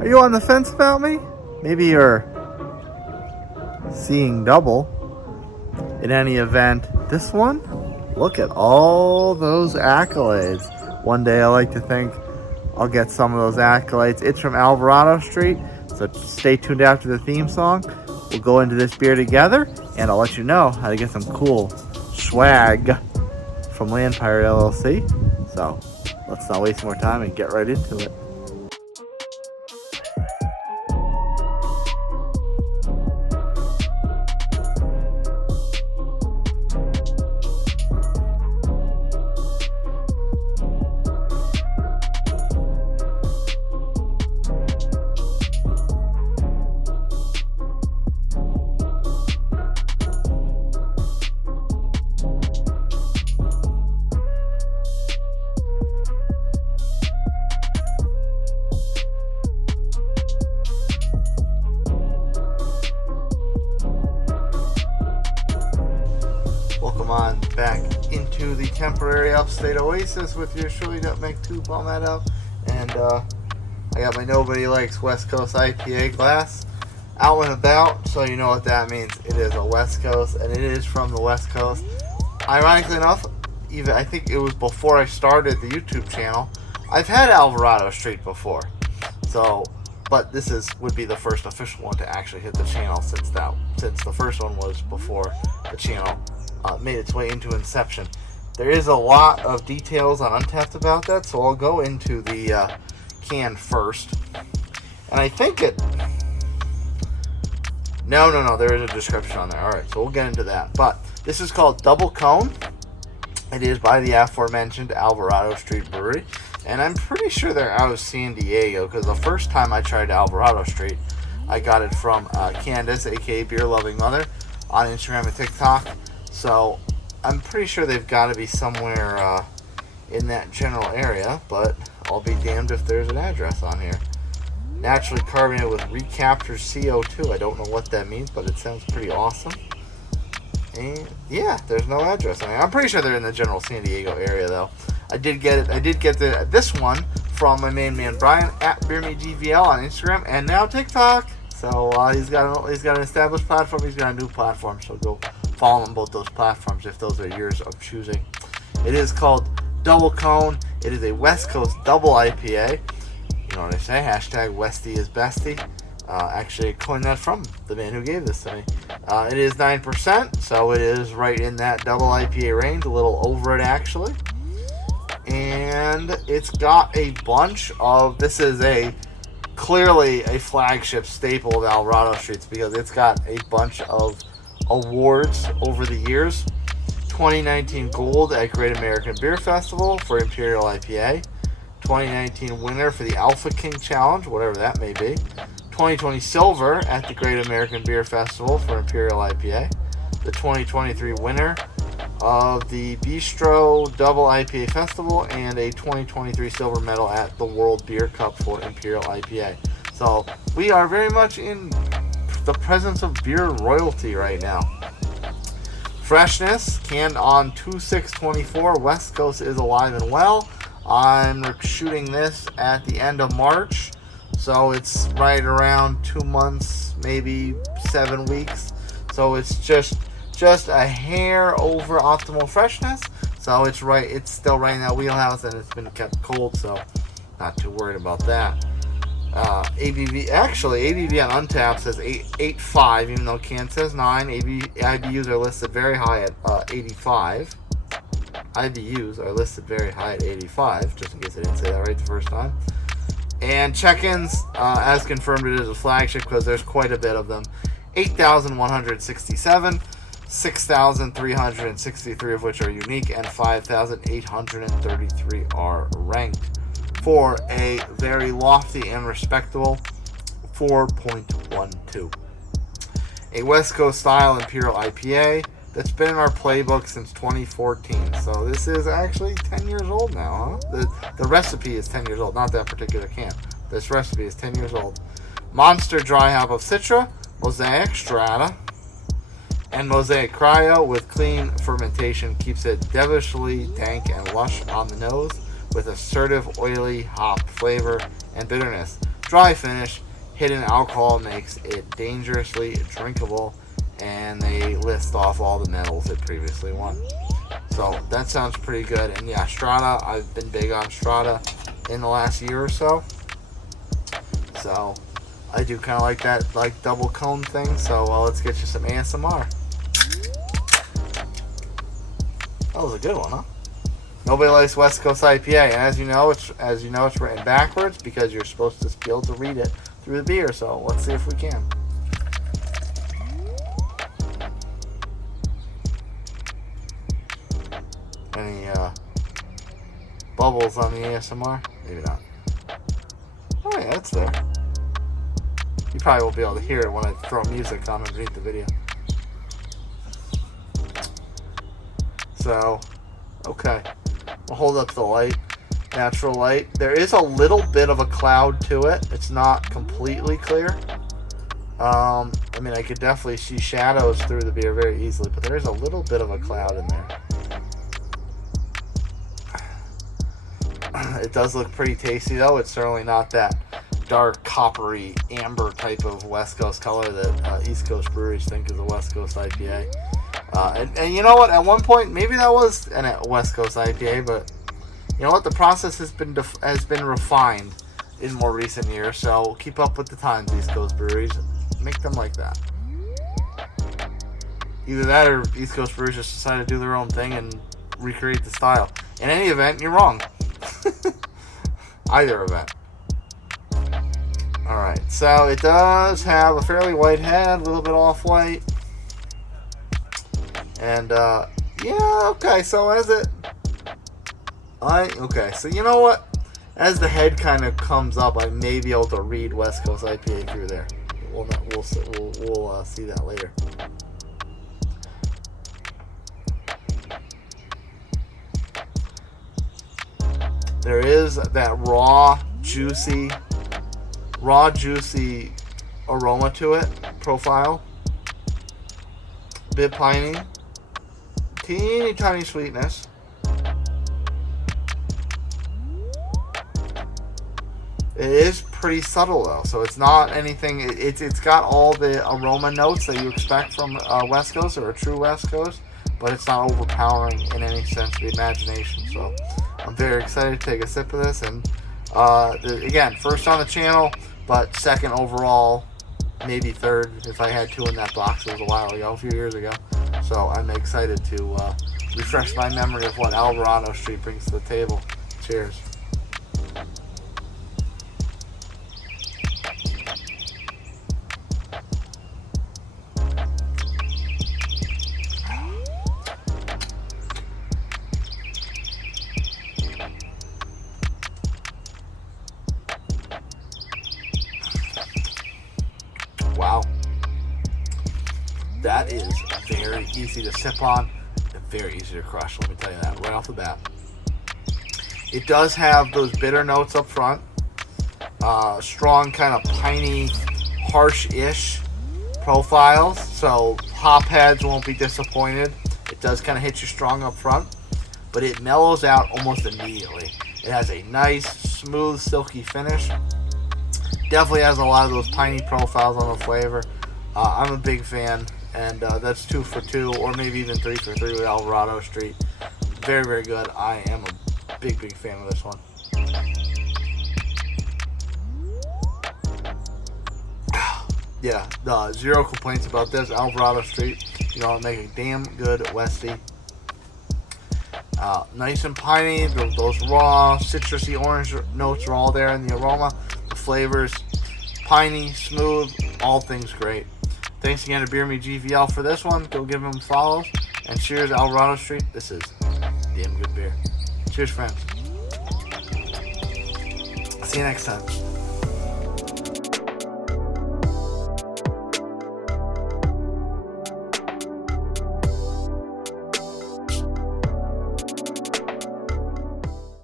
Are you on the fence about me? Maybe you're seeing double. In any event, this one, look at all those accolades. One day I like to think I'll get some of those accolades. It's from Alvarado Street, so stay tuned after the theme song. We'll go into this beer together, and I'll let you know how to get some cool swag from Landpire LLC. So let's not waste more time and get right into it. Welcome on back into the temporary upstate oasis with your Shirley Nutmeg 2 Palmetto. And I got my Nobody Likes West Coast IPA glass out and about, so you know what that means. It is a West Coast, and it is from the West Coast. Ironically enough, even I think it was before I started the YouTube channel, I've had Alvarado Street before. So, but this would be the first official one to actually hit the channel since the first one was before the channel made its way into inception. There is a lot of details on Untapped about that, so I'll go into the can first. And I think no, there is a description on there. Alright, so we'll get into that. But this is called Double Cone. It is by the aforementioned Alvarado Street Brewery. And I'm pretty sure they're out of San Diego, because the first time I tried Alvarado Street, I got it from Candace, aka Beer Loving Mother, on Instagram and TikTok. So I'm pretty sure they've got to be somewhere in that general area, but I'll be damned if there's an address on here. Naturally carbonated with recaptured CO2. I don't know what that means, but it sounds pretty awesome. And yeah, there's no address. I'm pretty sure they're in the general San Diego area, though. I did get this one from my main man Brian at BeerMeDVL on Instagram and now TikTok. So he's got an established platform. He's got a new platform. So go follow him on both those platforms if those are yours of choosing. It is called Double Cone. It is a West Coast double IPA. You know what I say? Hashtag Westie is bestie. Actually, I coined that from the man who gave this to me. It is 9%, so it is right in that double IPA range, a little over it actually. And it's got a bunch of, this is clearly a flagship staple of Alvarado Streets because it's got a bunch of awards over the years. 2019 Gold at Great American Beer Festival for Imperial IPA. 2019 winner for the Alpha King Challenge, whatever that may be. 2020 Silver at the Great American Beer Festival for Imperial IPA. The 2023 winner of the Bistro Double IPA Festival, and a 2023 silver medal at the World Beer Cup for Imperial IPA. So we are very much in the presence of beer royalty right now. Freshness, canned on 2/6/24. West Coast is alive and well. I'm shooting this at the end of March, so it's right around 2 months, maybe 7 weeks. So it's just a hair over optimal freshness. So it's still right in that wheelhouse, and it's been kept cold, so not too worried about that. ABV on Untapped says 8.5, even though can says 9. IBUs are listed very high at 85. IBUs are listed very high at 85, just in case I didn't say that right the first time. And check-ins, as confirmed, it is a flagship because there's quite a bit of them. 8,167, 6,363 of which are unique, and 5,833 are ranked, for a very lofty and respectable 4.12. A West Coast-style Imperial IPA that's been in our playbook since 2014. So this is actually 10 years old now, huh? The recipe is 10 years old, not that particular can. This recipe is 10 years old. Monster dry hop of Citra, Mosaic, Strata, and Mosaic Cryo with clean fermentation keeps it devilishly dank and lush on the nose with assertive oily hop flavor and bitterness. dry finish. Hidden alcohol makes it dangerously drinkable, and they list off all the medals it previously won. So that sounds pretty good. And yeah, Strata, I've been big on Strata in the last year or so. So I do kind of like that, like double cone thing. So let's get you some ASMR. That was a good one, huh? Nobody likes West Coast IPA, and as you know, it's written backwards because you're supposed to be able to read it through the beer. So let's see if we can. Any bubbles on the ASMR? Maybe not. Oh yeah, it's there. You probably won't be able to hear it when I throw music on underneath the video. So, okay. We'll hold up the light. Natural light. There is a little bit of a cloud to it. It's not completely clear. I mean, I could definitely see shadows through the beer very easily, but there is a little bit of a cloud in there. It does look pretty tasty, though. It's certainly not that dark, coppery, amber type of West Coast color that East Coast breweries think is a West Coast IPA. And you know what? At one point, maybe that was a West Coast IPA, but you know what? The process has been refined in more recent years. So keep up with the times, East Coast breweries. Make them like that. Either that, or East Coast breweries just decide to do their own thing and recreate the style. In any event, you're wrong. Either event. Alright, so it does have a fairly white head, a little bit off-white. And, yeah, okay, so okay, so you know what? As the head kind of comes up, I may be able to read West Coast IPA through there. We'll see that later. There is that raw, juicy aroma to it, profile. Bit piney. Teeny tiny sweetness. It is pretty subtle though, so it's not anything. It's got all the aroma notes that you expect from West Coast or a true West Coast, but it's not overpowering in any sense of the imagination. So I'm very excited to take a sip of this, and again, first on the channel, but second overall, maybe third if I had two in that box. It was a while ago, a few years ago. So I'm excited to refresh my memory of what Alvarado Street brings to the table. Cheers. Wow. That is very easy to sip on and very easy to crush, let me tell you that right off the bat. It does have those bitter notes up front. Strong kind of piney, harsh-ish profiles, so hop heads won't be disappointed. It does kind of hit you strong up front, but it mellows out almost immediately. It has a nice, smooth, silky finish. Definitely has a lot of those piney profiles on the flavor. I'm a big fan, and that's 2 for 2, or maybe even 3 for 3 with Alvarado Street. Very, very good. I am a big, big fan of this one. Yeah, zero complaints about this. Alvarado Street, you know, make a damn good Westie. Nice and piney. Those raw, citrusy orange notes are all there in the aroma. The flavors, piney, smooth, all things great. Thanks again to Beer Me GVL for this one. Go give them follows. And cheers, Alvarado Street. This is damn good beer. Cheers, friends. See you next time.